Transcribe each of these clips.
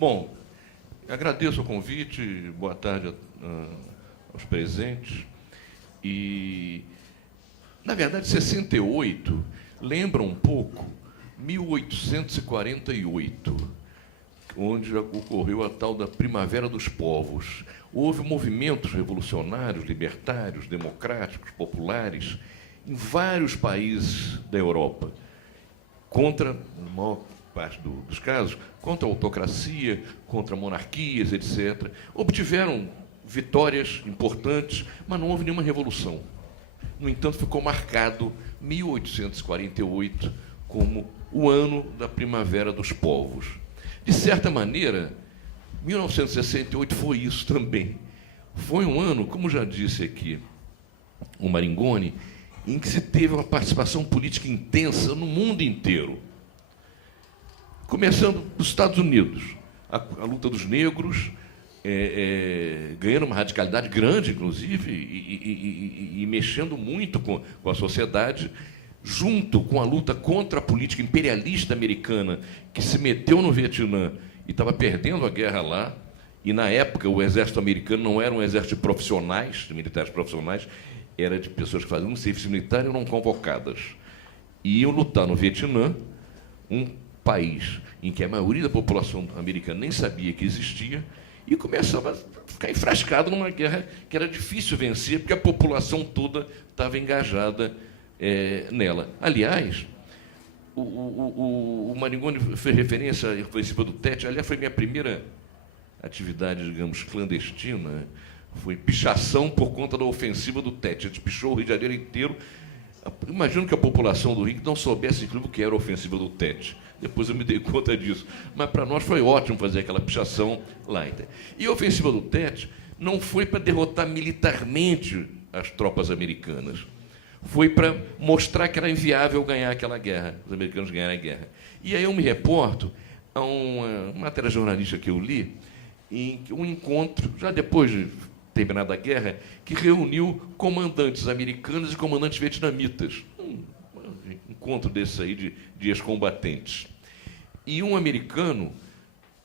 Bom, agradeço o convite, boa tarde aos presentes. E, na verdade, 68 lembra um pouco 1848, onde ocorreu a tal da Primavera dos Povos. Houve movimentos revolucionários, libertários, democráticos, populares, em vários países da Europa, contra, na maior parte dos casos, contra a autocracia, contra monarquias, etc. Obtiveram vitórias importantes, mas não houve nenhuma revolução. No entanto, ficou marcado 1848 como o ano da Primavera dos Povos. De certa maneira, 1968 foi isso também. Foi um ano, como já disse aqui o Maringoni, em que se teve uma participação política intensa no mundo inteiro. Começando dos Estados Unidos, a luta dos negros, ganhando uma radicalidade grande, inclusive, e mexendo muito com a sociedade, junto com a luta contra a política imperialista americana, que se meteu no Vietnã e estava perdendo a guerra lá. E, na época, o exército americano não era um exército de profissionais, de militares profissionais, era de pessoas que faziam um serviço militar e eram convocadas. E iam lutar no Vietnã, um país em que a maioria da população americana nem sabia que existia, e começava a ficar enfrascado numa guerra que era difícil vencer, porque a população toda estava engajada nela. Aliás, o Maringoni fez referência à ofensiva do Tet. Aliás, foi minha primeira atividade, digamos, clandestina, foi pichação por conta da ofensiva do Tet. A gente pichou o Rio de Janeiro inteiro. Imagino que a população do Rio não soubesse, inclusive, o que era a ofensiva do Tet. Depois eu me dei conta disso. Mas, para nós, foi ótimo fazer aquela pichação lá. E a ofensiva do Tet não foi para derrotar militarmente as tropas americanas. Foi para mostrar que era inviável ganhar aquela guerra, os americanos ganharem a guerra. E aí eu me reporto a uma matéria jornalística que eu li, em um encontro, já depois de terminada a guerra, que reuniu comandantes americanos e comandantes vietnamitas. Um encontro desse aí de ex-combatentes. E um americano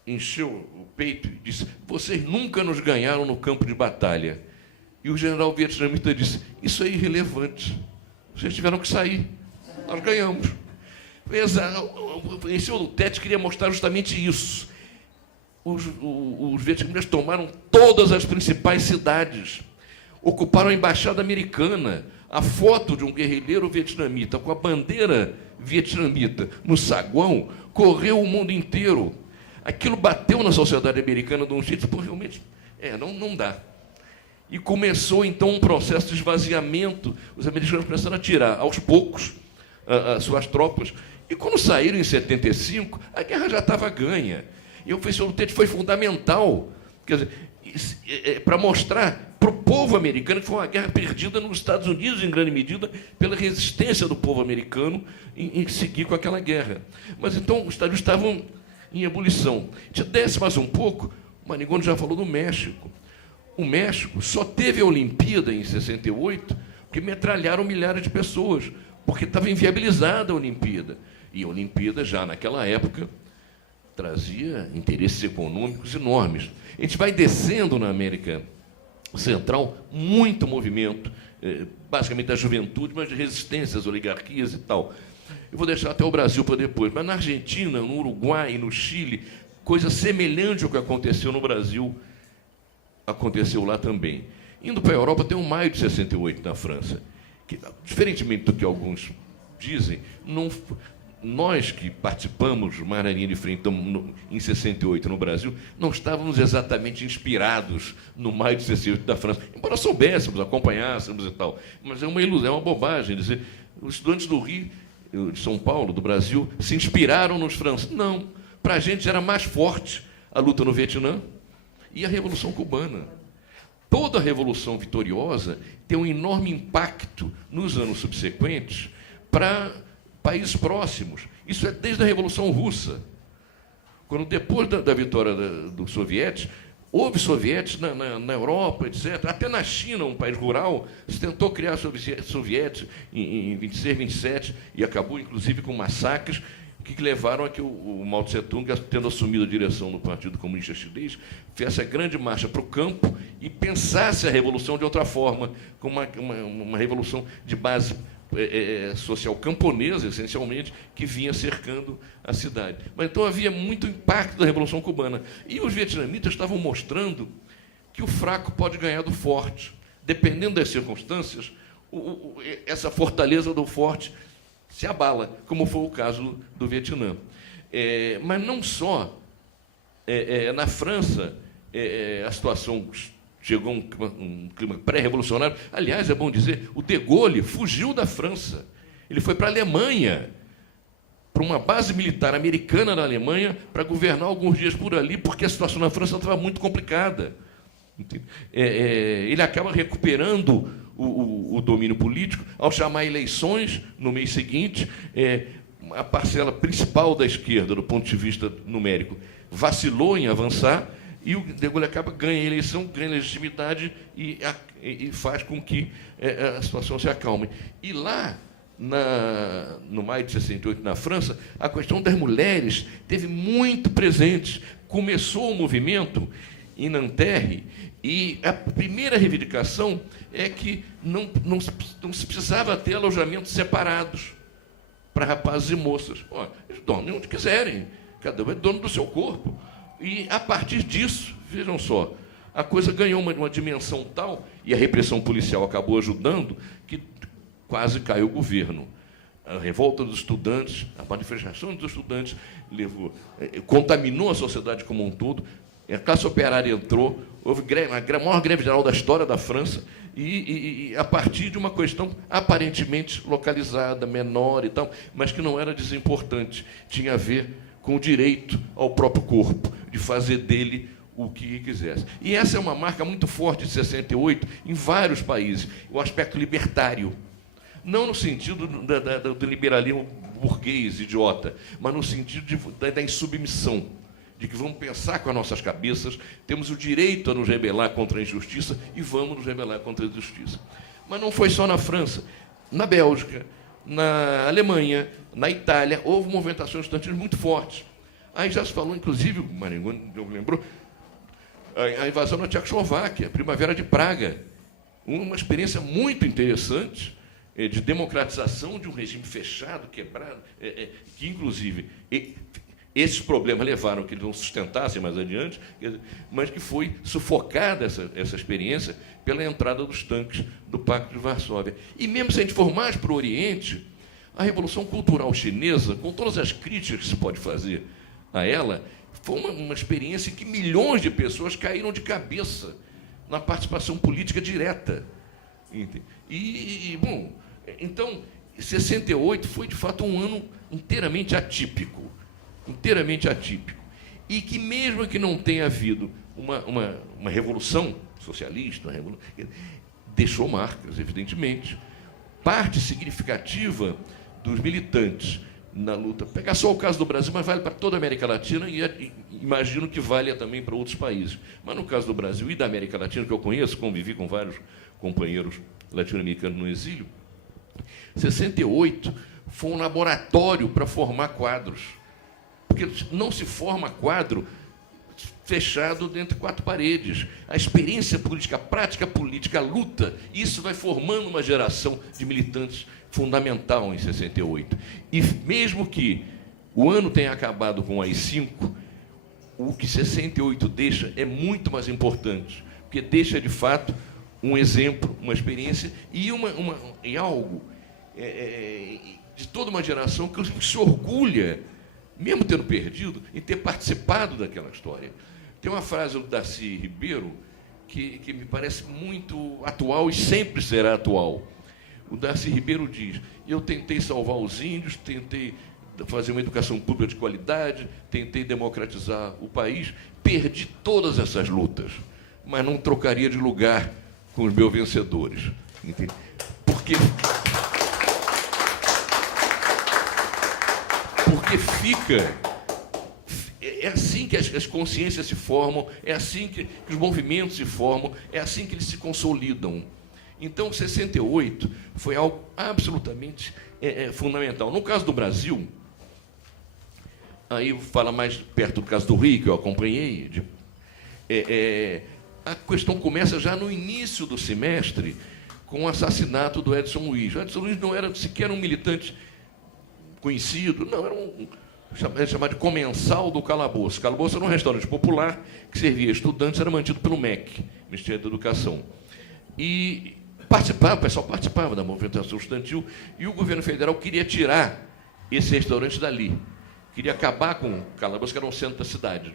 encheu o peito e disse: "Vocês nunca nos ganharam no campo de batalha." E o general vietnamita disse: "Isso é irrelevante. Vocês tiveram que sair. Nós ganhamos." Em cima do Tet queria mostrar justamente isso. Os vietnamitas tomaram todas as principais cidades, ocuparam a embaixada americana. A foto de um guerrilheiro vietnamita com a bandeira vietnamita no saguão correu o mundo inteiro. Aquilo bateu na sociedade americana de um jeito que realmente não dá. E começou, então, um processo de esvaziamento. Os americanos começaram a tirar, aos poucos, as suas tropas. E, quando saíram em 75, a guerra já estava ganha. E o ofensiva do Tet foi fundamental, quer dizer, para mostrar para o povo americano que foi uma guerra perdida nos Estados Unidos, em grande medida, pela resistência do povo americano em seguir com aquela guerra. Mas, então, os Estados Unidos estavam em ebulição. Se desce mais um pouco, o Maringoni já falou do México. O México só teve a Olimpíada em 68 porque metralharam milhares de pessoas, porque estava inviabilizada a Olimpíada. E a Olimpíada, já naquela época, trazia interesses econômicos enormes. A gente vai descendo na América Central, muito movimento, basicamente da juventude, mas de resistência às oligarquias e tal. Eu vou deixar até o Brasil para depois, mas na Argentina, no Uruguai, no Chile, coisa semelhante ao que aconteceu no Brasil, aconteceu lá também. Indo para a Europa, tem um maio de 68 na França, que, diferentemente do que alguns dizem, nós que participamos mais na linha de frente em 68 no Brasil, não estávamos exatamente inspirados no maio de 68 da França, embora soubéssemos, acompanhássemos e tal. Mas é uma ilusão, é uma bobagem dizer os estudantes do Rio, de São Paulo, do Brasil, se inspiraram nos franceses. Não. Para a gente era mais forte a luta no Vietnã e a Revolução Cubana. Toda a Revolução Vitoriosa tem um enorme impacto nos anos subsequentes para países próximos. Isso é desde a Revolução Russa. Quando, depois da vitória dos sovietes, houve sovietes na Europa, etc. Até na China, um país rural, se tentou criar sovietes em 26, 27, e acabou, inclusive, com massacres. que levaram a que o Mao Tse-tung, tendo assumido a direção do Partido Comunista Chinês, fizesse a grande marcha para o campo e pensasse a revolução de outra forma, como uma revolução de base social camponesa, essencialmente, que vinha cercando a cidade. Mas então havia muito impacto da Revolução Cubana. E os vietnamitas estavam mostrando que o fraco pode ganhar do forte. Dependendo das circunstâncias, essa fortaleza do forte se abala, como foi o caso do Vietnã. Mas não só. Na França, a situação chegou a um clima pré-revolucionário. Aliás, é bom dizer, o de Gaulle fugiu da França. Ele foi para a Alemanha, para uma base militar americana na Alemanha, para governar alguns dias por ali, porque a situação na França estava muito complicada. Ele acaba recuperando o domínio político ao chamar eleições no mês seguinte. A parcela principal da esquerda, do ponto de vista numérico, vacilou em avançar, e o de Gaulle acaba ganha a eleição, ganha legitimidade e faz com que a situação se acalme. E lá, no maio de 68, na França, a questão das mulheres teve muito presente. Começou o movimento em Nanterre, e a primeira reivindicação é que não se precisava ter alojamentos separados para rapazes e moças. Eles dormem onde quiserem, cada um é dono do seu corpo. E, a partir disso, vejam só, a coisa ganhou uma dimensão tal, e a repressão policial acabou ajudando, que quase caiu o governo. A revolta dos estudantes, a manifestação dos estudantes contaminou a sociedade como um todo. A classe operária entrou, houve a maior greve geral da história da França, e a partir de uma questão aparentemente localizada, menor e tal, mas que não era desimportante, tinha a ver com o direito ao próprio corpo, de fazer dele o que quisesse. E essa é uma marca muito forte de 68 em vários países, o aspecto libertário. Não no sentido do liberalismo burguês, idiota, mas no sentido da insubmissão, de que vamos pensar com as nossas cabeças, temos o direito a nos rebelar contra a injustiça e vamos nos rebelar contra a injustiça. Mas não foi só na França. Na Bélgica, na Alemanha, na Itália, houve movimentações estudantis muito fortes. Aí já se falou, inclusive, o Maringoni lembrou, a invasão na Tchecoslováquia, a Primavera de Praga, uma experiência muito interessante de democratização de um regime fechado, quebrado, que, inclusive, esses problemas levaram que eles não sustentassem mais adiante, mas que foi sufocada essa experiência pela entrada dos tanques do Pacto de Varsóvia. E mesmo se a gente for mais para o Oriente, a Revolução Cultural Chinesa, com todas as críticas que se pode fazer a ela, foi uma experiência em que milhões de pessoas caíram de cabeça na participação política direta. Bom, então, 68 foi, de fato, um ano inteiramente atípico. E que, mesmo que não tenha havido uma revolução socialista, deixou marcas, evidentemente. Parte significativa dos militantes na luta. Pegar só o caso do Brasil, mas vale para toda a América Latina e imagino que valha também para outros países. Mas no caso do Brasil e da América Latina, que eu conheço, convivi com vários companheiros latino-americanos no exílio, 68 foi um laboratório para formar quadros. Porque não se forma quadro fechado dentro de quatro paredes. A experiência política, a prática política, a luta, isso vai formando uma geração de militantes fundamental em 68. E mesmo que o ano tenha acabado com o AI-5, o que 68 deixa é muito mais importante, porque deixa, de fato, um exemplo, uma experiência e algo de toda uma geração que se orgulha, mesmo tendo perdido, em ter participado daquela história. Tem uma frase do Darcy Ribeiro que me parece muito atual e sempre será atual. O Darcy Ribeiro diz: eu tentei salvar os índios, tentei fazer uma educação pública de qualidade, tentei democratizar o país, perdi todas essas lutas, mas não trocaria de lugar com os meus vencedores. Entende? Porque fica... É assim que as consciências se formam, é assim que os movimentos se formam, é assim que eles se consolidam. Então, 68 foi algo absolutamente fundamental. No caso do Brasil, aí fala mais perto do caso do Rio, que eu acompanhei, a questão começa já no início do semestre, com o assassinato do Edson Luiz. O Edson Luiz não era sequer um militante conhecido, não, era chamado de comensal do Calabouço. Calabouço era um restaurante popular que servia estudantes, era mantido pelo MEC, Ministério da Educação. E o pessoal participava da movimentação estudantil, e o governo federal queria tirar esse restaurante dali, queria acabar com o Calabouço, que era um centro da cidade.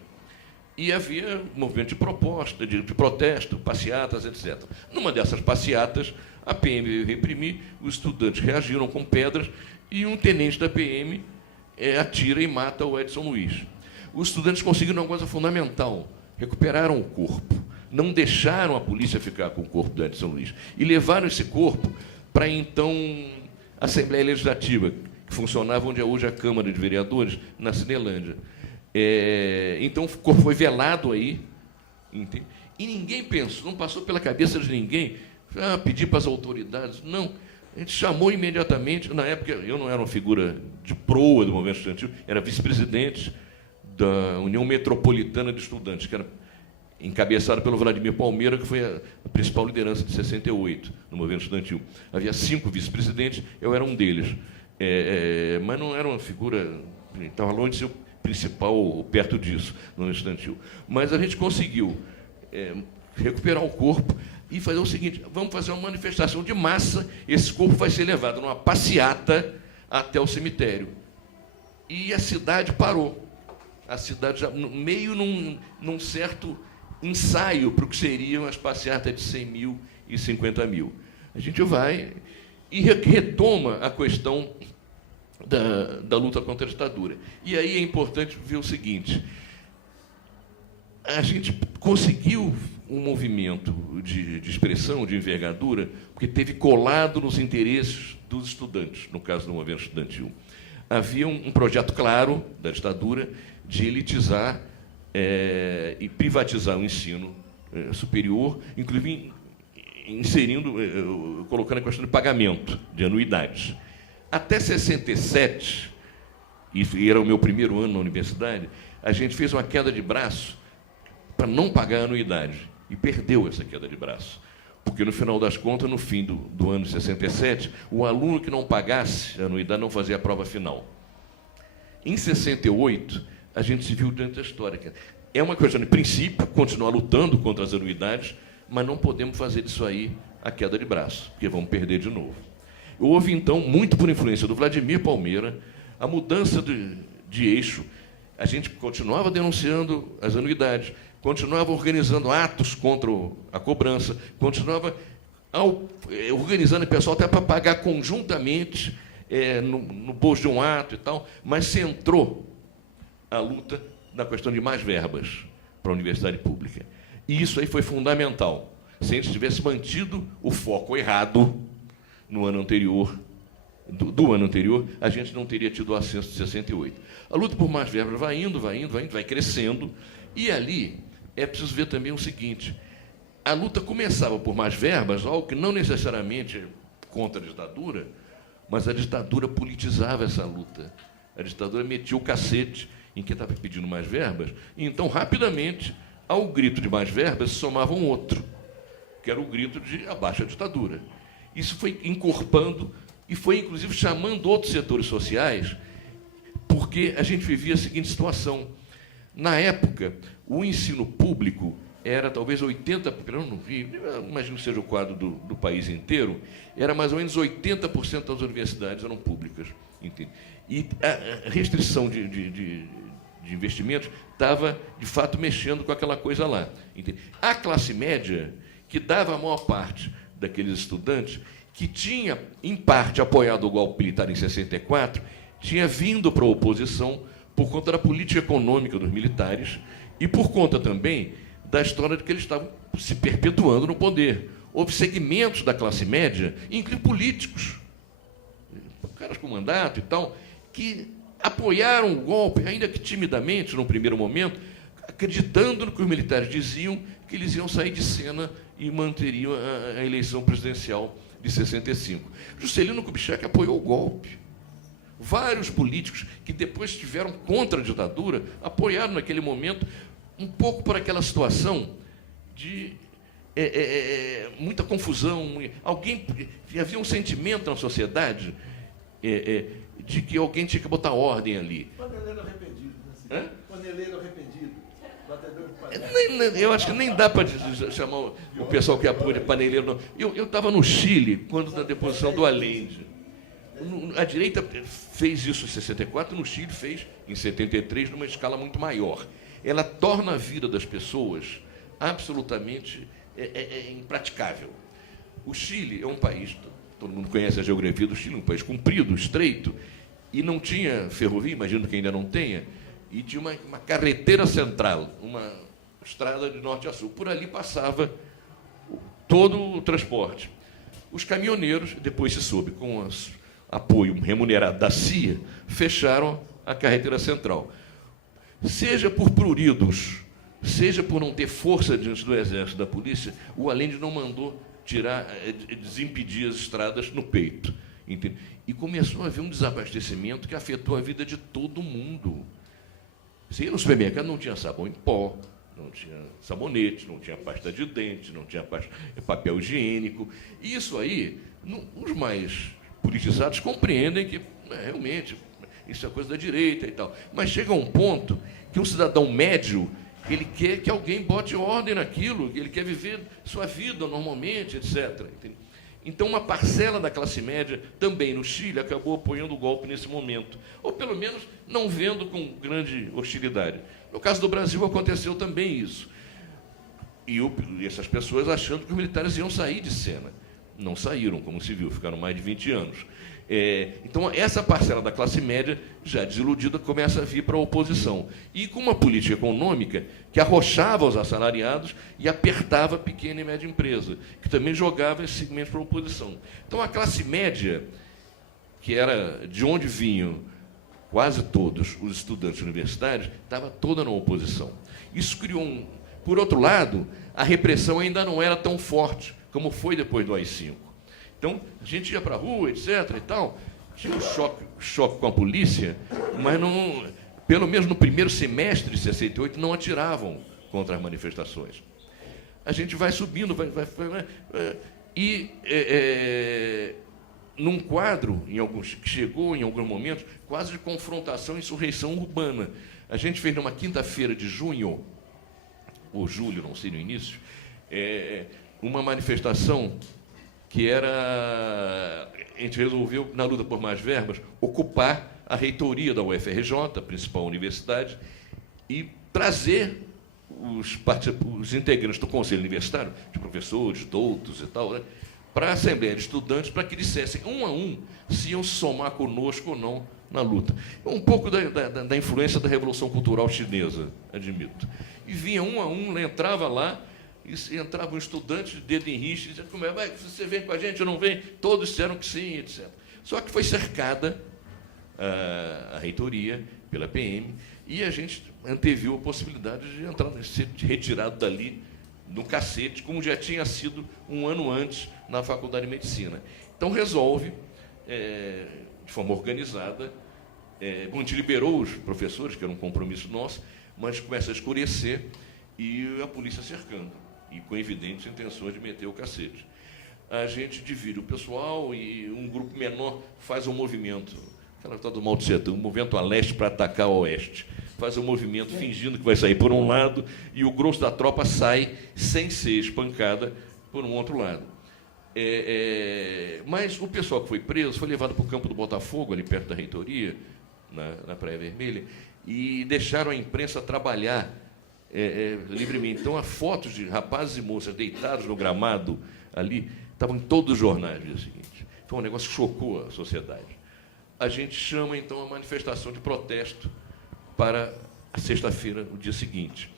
E havia movimento de proposta, de protesto, passeatas, etc. Numa dessas passeatas, a PM veio reprimir, os estudantes reagiram com pedras, e um tenente da PM atira e mata o Edson Luiz. Os estudantes conseguiram uma coisa fundamental, recuperaram o corpo, não deixaram a polícia ficar com o corpo do Edson Luiz, e levaram esse corpo para, então, a Assembleia Legislativa, que funcionava onde é hoje a Câmara de Vereadores, na Cinelândia. Então, o corpo foi velado aí, entende? E ninguém pensou, não passou pela cabeça de ninguém pedir para as autoridades, não. A gente chamou imediatamente, na época eu não era uma figura de proa do movimento estudantil, era vice-presidente da União Metropolitana de Estudantes, que era encabeçado pelo Vladimir Palmeira, que foi a principal liderança de 68 no movimento estudantil. Havia 5 vice-presidentes, eu era um deles. Mas não era uma figura, estava longe de ser o principal perto disso, no movimento estudantil. Mas a gente conseguiu recuperar o corpo e fazer o seguinte: vamos fazer uma manifestação de massa, esse corpo vai ser levado numa passeata até o cemitério. E a cidade parou. A cidade já meio num certo ensaio para o que seriam as passeatas de 100 mil e 50 mil. A gente vai e retoma a questão da luta contra a ditadura. E aí é importante ver o seguinte: a gente conseguiu um movimento de expressão, de envergadura, porque teve colado nos interesses dos estudantes, no caso do movimento estudantil. Havia um projeto claro da ditadura de elitizar e privatizar o ensino superior, inclusive colocando a questão de pagamento de anuidades. Até 67, e era o meu primeiro ano na universidade, a gente fez uma queda de braço para não pagar a anuidade, e perdeu essa queda de braço. Porque, no final das contas, no fim do ano de 67, o aluno que não pagasse a anuidade não fazia a prova final. Em 68, a gente se viu diante da história. É uma questão de princípio, continuar lutando contra as anuidades, mas não podemos fazer disso aí a queda de braço, porque vamos perder de novo. Houve, então, muito por influência do Vladimir Palmeira, a mudança de eixo. A gente continuava denunciando as anuidades, continuava organizando atos contra a cobrança, continuava organizando o pessoal até para pagar conjuntamente no bolso de um ato e tal, mas centrou a luta na questão de mais verbas para a universidade pública. E isso aí foi fundamental. Se a gente tivesse mantido o foco errado no ano anterior, do ano anterior, a gente não teria tido o ascenso de 68. A luta por mais verbas vai indo, vai crescendo, e ali é preciso ver também o seguinte: a luta começava por mais verbas, algo que não necessariamente é contra a ditadura, mas a ditadura politizava essa luta. A ditadura metia o cacete em quem estava pedindo mais verbas, e então, rapidamente, ao grito de mais verbas, se somava um outro, que era o grito de abaixa a ditadura. Isso foi encorpando e foi, inclusive, chamando outros setores sociais, porque a gente vivia a seguinte situação. Na época, o ensino público era talvez 80%, no Rio, imagino que seja o quadro do país inteiro, era mais ou menos 80% das universidades eram públicas. Entende? E a restrição de investimentos estava, de fato, mexendo com aquela coisa lá. Entende? A classe média, que dava a maior parte daqueles estudantes, que tinha, em parte, apoiado o golpe militar em 64, tinha vindo para a oposição por conta da política econômica dos militares e por conta também da história de que eles estavam se perpetuando no poder. Houve segmentos da classe média, inclusive políticos, caras com mandato e tal, que apoiaram o golpe, ainda que timidamente, no primeiro momento, acreditando no que os militares diziam, que eles iam sair de cena e manteriam a eleição presidencial de 65. Juscelino Kubitschek apoiou o golpe. Vários políticos que depois estiveram contra a ditadura apoiaram naquele momento, um pouco por aquela situação de muita confusão. Havia um sentimento na sociedade de que alguém tinha que botar ordem ali. Paneleiro arrependido. Assim. Paneleiro arrependido. Eu acho que nem dá para chamar o pessoal que apoia de paneleiro. Não. Eu estava no Chile, quando da deposição do Allende. A direita fez isso em 64, no Chile fez em 73, numa escala muito maior. Ela torna a vida das pessoas absolutamente impraticável. O Chile é um país, todo mundo conhece a geografia do Chile, um país comprido, estreito, e não tinha ferrovia, imagino que ainda não tenha, e tinha uma carreteira central, uma estrada de norte a sul. Por ali passava todo o transporte. Os caminhoneiros, depois se soube, com apoio remunerado da CIA, fecharam a carreteira central. Seja por pruridos, seja por não ter força diante do exército, da polícia, o Allende não mandou desimpedir as estradas no peito. Entende? E começou a haver um desabastecimento que afetou a vida de todo mundo. Você ia no supermercado, não tinha sabão em pó, não tinha sabonete, não tinha pasta de dente, não tinha papel higiênico. E isso aí, os mais politizados compreendem que, realmente, isso é coisa da direita e tal. Mas chega a um ponto que um cidadão médio, ele quer que alguém bote ordem naquilo, ele quer viver sua vida normalmente, etc. Então, uma parcela da classe média, também no Chile, acabou apoiando o golpe nesse momento. Ou, pelo menos, não vendo com grande hostilidade. No caso do Brasil, aconteceu também isso. E essas pessoas achando que os militares iam sair de cena. Não saíram, como se viu, ficaram mais de 20 anos. Então, essa parcela da classe média, já desiludida, começa a vir para a oposição. E com uma política econômica que arrochava os assalariados e apertava a pequena e média empresa, que também jogava esses segmentos para a oposição. Então, a classe média, que era de onde vinham quase todos os estudantes universitários, estava toda na oposição. Isso criou Por outro lado, a repressão ainda não era tão forte como foi depois do AI-5. Então, a gente ia para a rua, etc. e tal, tinha um choque com a polícia, mas não, pelo menos no primeiro semestre de 68, não atiravam contra as manifestações. A gente vai subindo, num quadro, que chegou em alguns momentos, quase de confrontação e insurreição urbana. A gente fez numa quinta-feira de junho, ou julho, não sei, no início, uma manifestação que era... A gente resolveu, na luta por mais verbas, ocupar a reitoria da UFRJ, a principal universidade, e trazer os integrantes do Conselho Universitário, de professores, doutos e tal, né, para a Assembleia de Estudantes, para que dissessem, um a um, se iam se somar conosco ou não na luta. Um pouco da influência da Revolução Cultural Chinesa, admito. E vinha um a um, entrava lá, e entrava um estudante de dedo em riste, e dizia, você vem com a gente ou não vem? Todos disseram que sim, etc. Só que foi cercada a reitoria pela PM, e a gente anteviu a possibilidade de entrar, de ser retirado dali no cacete, como já tinha sido um ano antes na Faculdade de Medicina. Então, resolve, de forma organizada, a gente liberou os professores, que era um compromisso nosso, mas começa a escurecer e a polícia cercando, e com evidentes intenções de meter o cacete. A gente divide o pessoal e um grupo menor faz um movimento, aquela tal do Mao Tse Tung, um movimento a leste para atacar o oeste. Faz um movimento fingindo que vai sair por um lado e o grosso da tropa sai sem ser espancada por um outro lado. Mas o pessoal que foi preso foi levado para o campo do Botafogo, ali perto da reitoria, na Praia Vermelha, e deixaram a imprensa trabalhar livremente. Então, há fotos de rapazes e moças deitados no gramado ali, estavam em todos os jornais no dia seguinte. Foi um negócio que chocou a sociedade. A gente chama, então, a manifestação de protesto para a sexta-feira, no dia seguinte.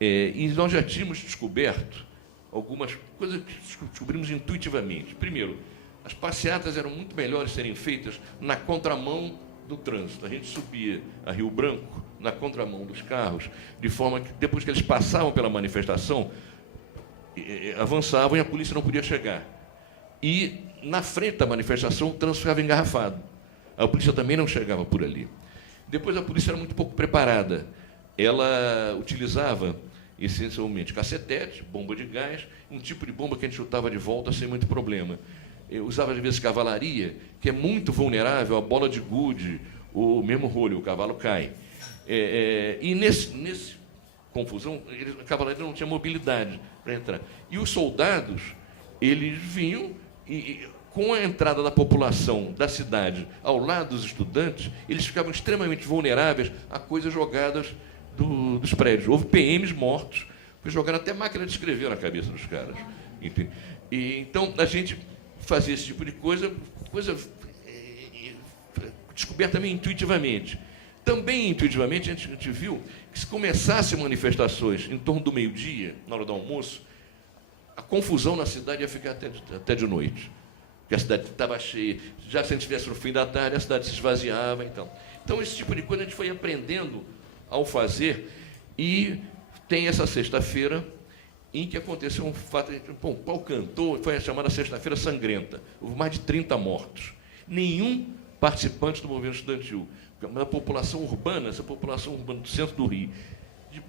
E nós já tínhamos descoberto algumas coisas que descobrimos intuitivamente. Primeiro, as passeatas eram muito melhores serem feitas na contramão do trânsito. A gente subia a Rio Branco na contramão dos carros, de forma que, depois que eles passavam pela manifestação, avançavam e a polícia não podia chegar. E, na frente da manifestação, o trânsito ficava engarrafado. A polícia também não chegava por ali. Depois, a polícia era muito pouco preparada. Ela utilizava, essencialmente, cacetete, bomba de gás, um tipo de bomba que a gente chutava de volta sem muito problema. Eu usava, às vezes, cavalaria, que é muito vulnerável à bola de gude, ou mesmo rolho, o cavalo cai. E nesse confusão, a cavalaria não tinha mobilidade para entrar. E os soldados, eles vinham e com a entrada da população da cidade ao lado dos estudantes, eles ficavam extremamente vulneráveis a coisas jogadas dos prédios. Houve PMs mortos, foi jogando até máquina de escrever na cabeça dos caras. Então, a gente fazia esse tipo de coisa descoberta também intuitivamente. Também intuitivamente a gente viu que se começassem manifestações em torno do meio-dia, na hora do almoço, a confusão na cidade ia ficar até de noite. Porque a cidade estava cheia. Já se a gente estivesse no fim da tarde, a cidade se esvaziava. Então, esse tipo de coisa a gente foi aprendendo ao fazer. E tem essa sexta-feira em que aconteceu um fato. Bom, o pau cantou, foi a chamada Sexta-feira Sangrenta. Houve mais de 30 mortos. Nenhum participante do movimento estudantil. A população urbana, essa população urbana do centro do Rio, de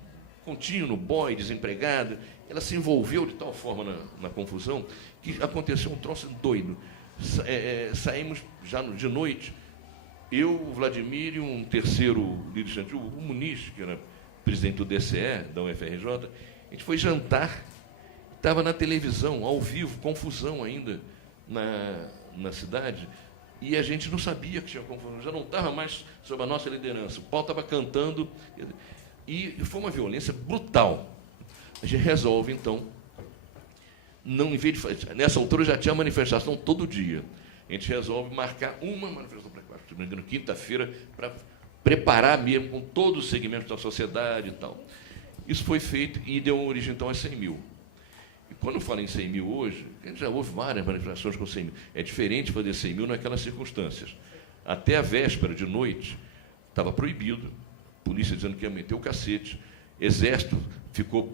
contínuo, boy, desempregado, ela se envolveu de tal forma na confusão que aconteceu um troço doido. Saímos já de noite, eu, o Vladimir e um terceiro líder estudantil, o Muniz, que era presidente do DCE, da UFRJ, a gente foi jantar, estava na televisão, ao vivo, confusão ainda na cidade, e a gente não sabia que tinha confusão, já não estava mais sob a nossa liderança. O pau estava cantando, e foi uma violência brutal. A gente resolve, então, não, em vez de fazer, nessa altura já tinha manifestação todo dia. A gente resolve marcar uma manifestação para quinta-feira, para preparar mesmo com todos os segmentos da sociedade e tal. Isso foi feito e deu origem, então, a 100 mil. E quando eu falo em 100 mil hoje, a gente já houve várias manifestações com 100 mil. É diferente fazer 100 mil naquelas circunstâncias. Até a véspera de noite, estava proibido, polícia dizendo que ia meter o cacete, exército ficou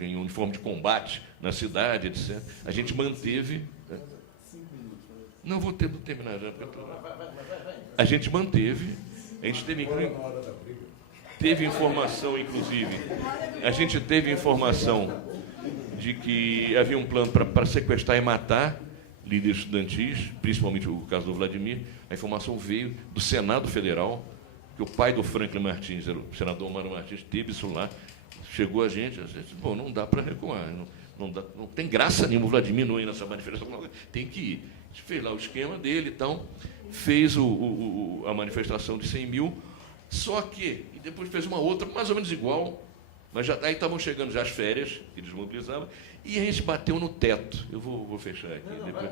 em uniforme de combate na cidade, etc. A gente manteve... Não vou terminar já, porque a gente manteve, a gente teve informação, inclusive, a gente teve informação de que havia um plano para sequestrar e matar líderes estudantis, principalmente o caso do Vladimir. A informação veio do Senado Federal, que o pai do Franklin Martins, o senador Mário Martins, teve isso lá, chegou a gente bom, não dá para recuar, não tem graça nenhuma o Vladimir não ir nessa manifestação, tem que ir. A gente fez lá o esquema dele, então, fez a manifestação de 100 mil, só que, e depois fez uma outra, mais ou menos igual, mas já aí estavam chegando já as férias, que eles mobilizavam, e a gente bateu no teto. Eu vou fechar aqui. Depois.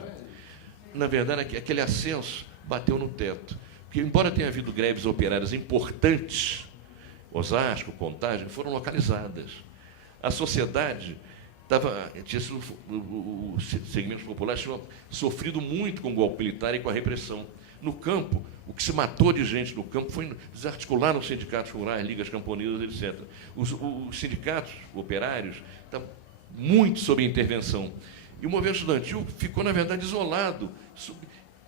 Na verdade, aquele ascenso bateu no teto. Porque, embora tenha havido greves operárias importantes, Osasco, Contagem, foram localizadas. A sociedade os segmentos populares tinham sofrido muito com o golpe militar e com a repressão. No campo, o que se matou de gente no campo foi desarticular os sindicatos rurais, ligas camponesas, etc. Os sindicatos operários estavam muito sob intervenção. E o movimento estudantil ficou, na verdade, isolado.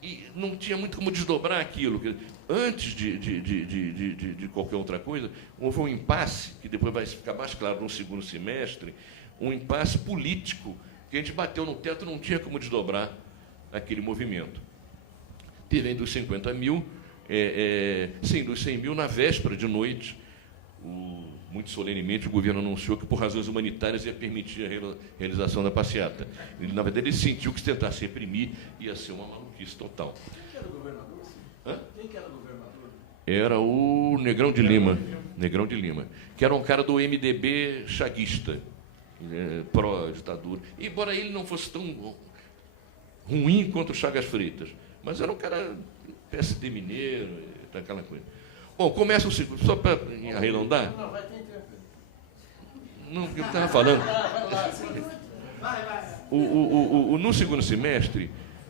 E não tinha muito como desdobrar aquilo. Antes de qualquer outra coisa, houve um impasse, que depois vai ficar mais claro no segundo semestre, um impasse político, que a gente bateu no teto, não tinha como desdobrar aquele movimento. Teve ainda os 50 mil, sim, dos 100 mil, na véspera de noite, muito solenemente, o governo anunciou que, por razões humanitárias, ia permitir a realização da passeata. Na verdade, ele sentiu que se tentasse reprimir, ia ser uma maluquice total. Quem era o governador? Quem que era o governador? Era o Negrão de Lima. Negrão de Lima, que era um cara do MDB chaguista, pró-ditadura. Embora ele não fosse tão ruim quanto o Chagas Freitas, mas era um cara PSD mineiro, aquela coisa. Bom, começa o segundo, só para arredondar. Não, vai ter tempo. Não, porque eu estava falando. No segundo semestre,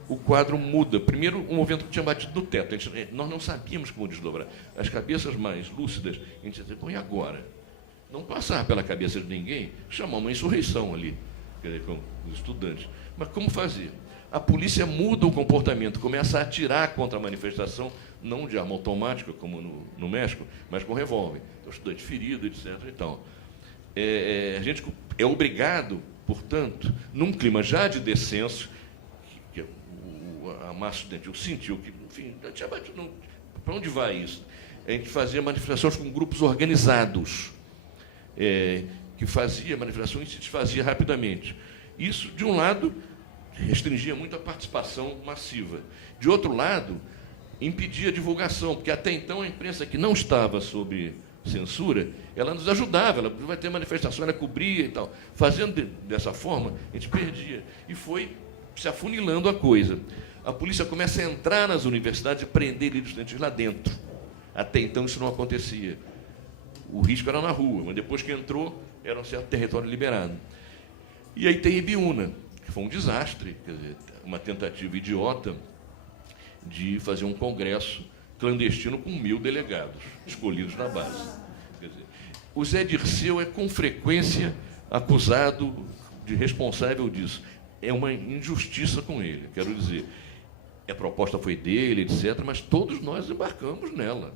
o quadro muda. Primeiro, o movimento tinha batido no teto. Nós não sabíamos como desdobrar. As cabeças mais lúcidas, a gente dizia, bom, e agora? Não passar pela cabeça de ninguém, chamar uma insurreição ali, com os estudantes. Mas como fazer? A polícia muda o comportamento, começa a atirar contra a manifestação não de arma automática, como no México, mas com revólver. Então, estudante ferido, etc. Então, a gente é obrigado, portanto, num clima já de descenso, que a massa estudantil sentiu que, enfim, para onde vai isso? A gente fazia manifestações com grupos organizados, que fazia manifestações e se desfazia rapidamente. Isso, de um lado, restringia muito a participação massiva. De outro lado, impedia a divulgação, porque até então a imprensa que não estava sob censura, ela nos ajudava, ela vai ter manifestação, ela cobria e tal. Fazendo dessa forma, a gente perdia. E foi se afunilando a coisa. A polícia começa a entrar nas universidades e prender líderes estudantis lá dentro. Até então isso não acontecia. O risco era na rua, mas depois que entrou, era um certo território liberado. E aí tem Ibiúna, que foi um desastre, quer dizer, uma tentativa idiota de fazer um congresso clandestino com 1000 delegados, escolhidos na base. Quer dizer, o Zé Dirceu é, com frequência, acusado de responsável disso. É uma injustiça com ele, quero dizer. A proposta foi dele, etc., mas todos nós embarcamos nela.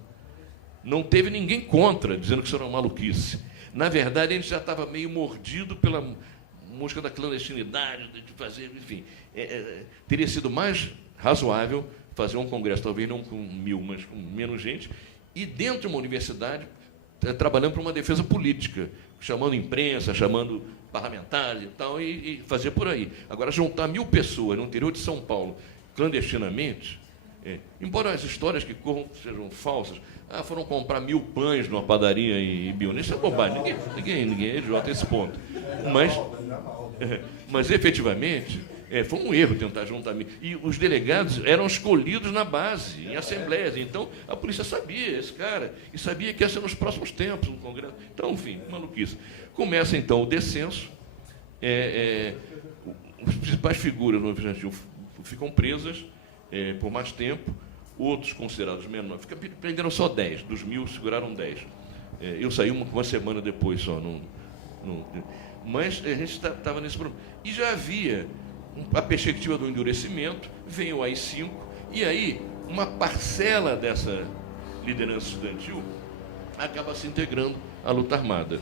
Não teve ninguém contra, dizendo que isso era uma maluquice. Na verdade, a gente já estava meio mordido pela música da clandestinidade, de fazer, enfim. Teria sido mais razoável fazer um congresso, talvez não com 1000, mas com menos gente, e dentro de uma universidade, trabalhando para uma defesa política, chamando imprensa, chamando parlamentares e tal, e fazer por aí. Agora, juntar 1000 pessoas no interior de São Paulo, clandestinamente, embora as histórias que corram sejam falsas, foram comprar 1000 pães numa padaria em Ibiúna, isso é bobagem, ninguém é idiota a esse ponto. Mas efetivamente, foi um erro tentar juntar 1000. E os delegados eram escolhidos na base, em assembleias. Então, a polícia sabia esse cara, e sabia que ia ser nos próximos tempos um congresso. Então, enfim, maluquice. Começa, então, o descenso. As principais figuras no Estudantil ficam presas por mais tempo, outros considerados menores. Prenderam só 10, dos 1000 seguraram 10. Eu saí uma semana depois só. Mas a gente estava nesse problema. E já havia a perspectiva do endurecimento, vem o AI-5, e aí uma parcela dessa liderança estudantil acaba se integrando à luta armada.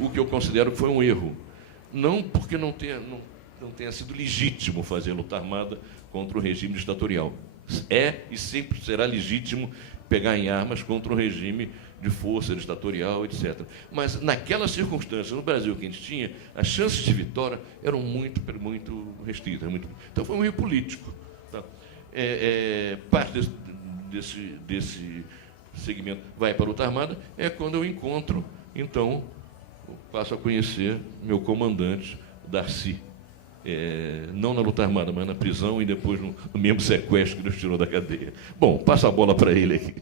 O que eu considero que foi um erro. Não porque não tenha sido legítimo fazer luta armada contra o regime ditatorial. E sempre será legítimo pegar em armas contra o regime de força ditatorial, etc. Mas, naquelas circunstâncias, no Brasil que a gente tinha, as chances de vitória eram muito restritas. Então, foi um erro político. Tá? Parte desse segmento vai para a luta armada, quando eu encontro, então, passo a conhecer meu comandante, Darcy. Não na luta armada, mas na prisão e depois no mesmo sequestro que nos tirou da cadeia. Bom, passa a bola para ele aqui.